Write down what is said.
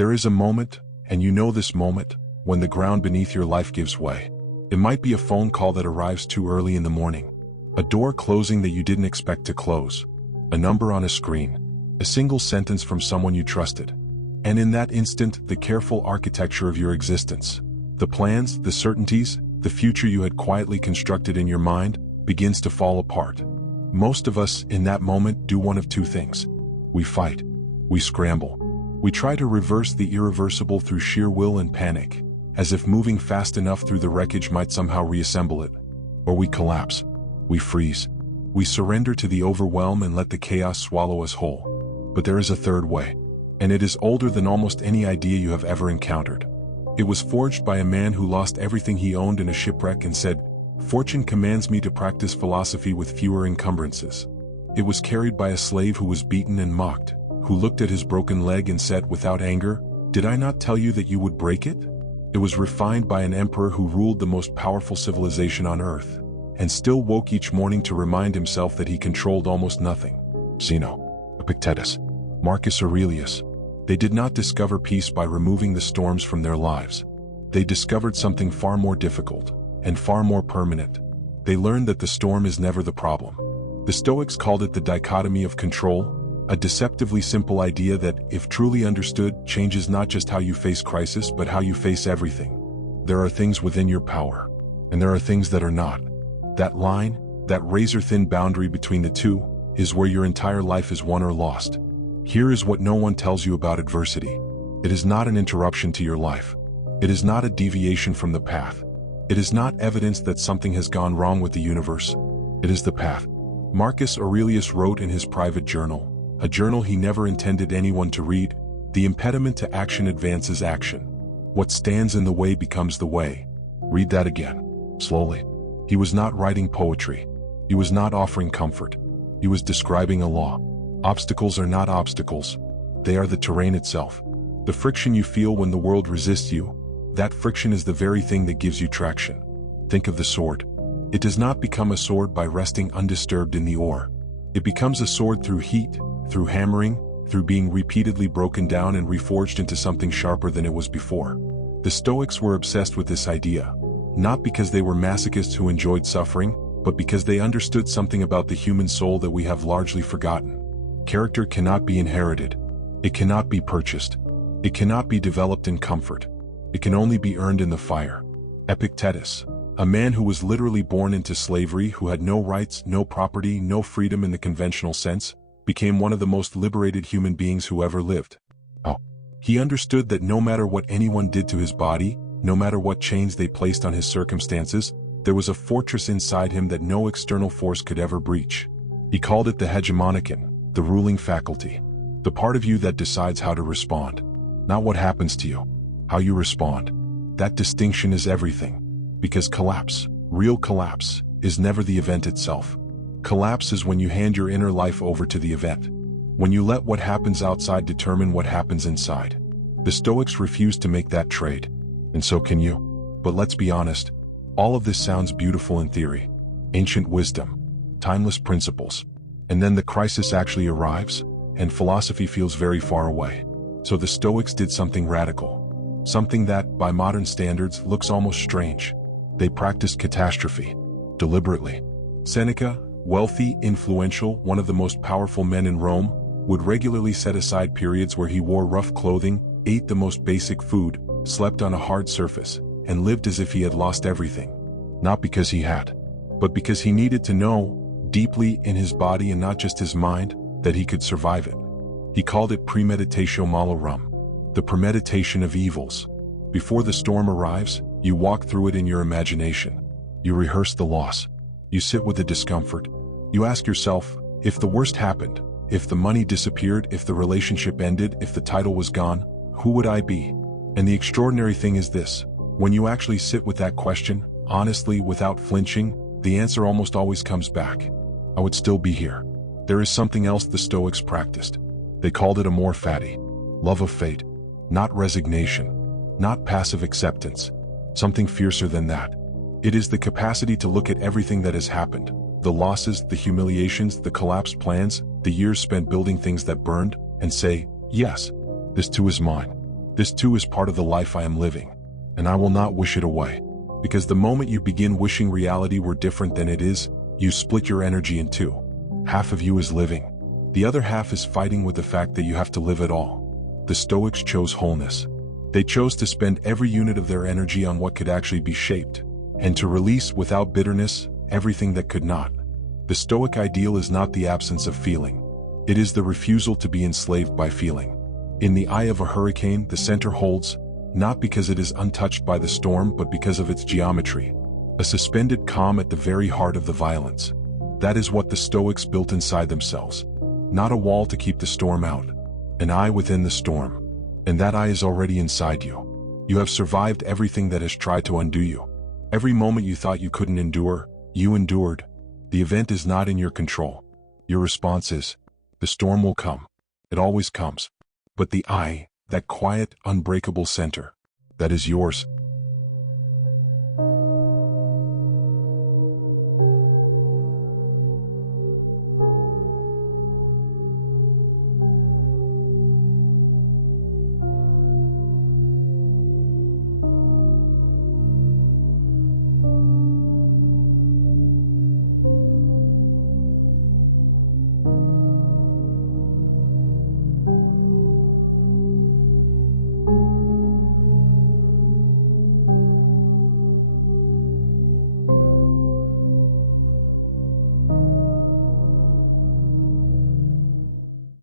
There is a moment, and you know this moment, when the ground beneath your life gives way. It might be a phone call that arrives too early in the morning, a door closing that you didn't expect to close, a number on a screen, a single sentence from someone you trusted. And in that instant, the careful architecture of your existence, the plans, the certainties, the future you had quietly constructed in your mind, begins to fall apart. Most of us, in that moment, do one of two things. We fight. We scramble. We try to reverse the irreversible through sheer will and panic, as if moving fast enough through the wreckage might somehow reassemble it. Or we collapse. We freeze. We surrender to the overwhelm and let the chaos swallow us whole. But there is a third way, and it is older than almost any idea you have ever encountered. It was forged by a man who lost everything he owned in a shipwreck and said, "Fortune commands me to practice philosophy with fewer encumbrances." It was carried by a slave who was beaten and mocked, who looked at his broken leg and said without anger, "Did I not tell you that you would break it?" It was refined by an emperor who ruled the most powerful civilization on earth, and still woke each morning to remind himself that he controlled almost nothing. Zeno, Epictetus, Marcus Aurelius. They did not discover peace by removing the storms from their lives. They discovered something far more difficult, and far more permanent. They learned that the storm is never the problem. The Stoics called it the dichotomy of control, a deceptively simple idea that, if truly understood, changes not just how you face crisis but how you face everything. There are things within your power, and there are things that are not. That line, that razor-thin boundary between the two, is where your entire life is won or lost. Here is what no one tells you about adversity. It is not an interruption to your life. It is not a deviation from the path. It is not evidence that something has gone wrong with the universe. It is the path. Marcus Aurelius wrote in his private journal, a journal he never intended anyone to read, "The impediment to action advances action. What stands in the way becomes the way." Read that again, slowly. He was not writing poetry. He was not offering comfort. He was describing a law. Obstacles are not obstacles. They are the terrain itself. The friction you feel when the world resists you, that friction is the very thing that gives you traction. Think of the sword. It does not become a sword by resting undisturbed in the ore. It becomes a sword through heat, through hammering, through being repeatedly broken down and reforged into something sharper than it was before. The Stoics were obsessed with this idea, not because they were masochists who enjoyed suffering, but because they understood something about the human soul that we have largely forgotten. Character cannot be inherited. It cannot be purchased. It cannot be developed in comfort. It can only be earned in the fire. Epictetus, a man who was literally born into slavery, who had no rights, no property, no freedom in the conventional sense, became one of the most liberated human beings who ever lived. He understood that no matter what anyone did to his body, no matter what chains they placed on his circumstances, there was a fortress inside him that no external force could ever breach. He called it the hegemonikon, the ruling faculty, the part of you that decides how to respond. Not what happens to you, how you respond. That distinction is everything. Because collapse, real collapse, is never the event itself. Collapse is when you hand your inner life over to the event. When you let what happens outside determine what happens inside. The Stoics refused to make that trade. And so can you. But let's be honest, all of this sounds beautiful in theory. Ancient wisdom, timeless principles. And then the crisis actually arrives, and philosophy feels very far away. So the Stoics did something radical. Something that, by modern standards, looks almost strange. They practiced catastrophe. Deliberately. Seneca, wealthy, influential, one of the most powerful men in Rome, would regularly set aside periods where he wore rough clothing, ate the most basic food, slept on a hard surface, and lived as if he had lost everything. Not because he had, but because he needed to know, deeply in his body and not just his mind, that he could survive it. He called it Premeditatio Malorum, the premeditation of evils. Before the storm arrives, you walk through it in your imagination. You rehearse the loss. You sit with the discomfort. You ask yourself, if the worst happened, if the money disappeared, if the relationship ended, if the title was gone, who would I be? And the extraordinary thing is this, when you actually sit with that question, honestly, without flinching, the answer almost always comes back. I would still be here. There is something else the Stoics practiced. They called it Amor Fati, love of fate, not resignation, not passive acceptance, something fiercer than that. It is the capacity to look at everything that has happened, the losses, the humiliations, the collapsed plans, the years spent building things that burned, and say, yes, this too is mine. This too is part of the life I am living, and I will not wish it away. Because the moment you begin wishing reality were different than it is, you split your energy in two. Half of you is living. The other half is fighting with the fact that you have to live at all. The Stoics chose wholeness. They chose to spend every unit of their energy on what could actually be shaped, and to release without bitterness everything that could not. The Stoic ideal is not the absence of feeling. It is the refusal to be enslaved by feeling. In the eye of a hurricane, the center holds, not because it is untouched by the storm but because of its geometry. A suspended calm at the very heart of the violence. That is what the Stoics built inside themselves. Not a wall to keep the storm out. An eye within the storm. And that eye is already inside you. You have survived everything that has tried to undo you. Every moment you thought you couldn't endure, you endured. The event is not in your control. Your response is, the storm will come. It always comes. But the eye, that quiet, unbreakable center, that is yours,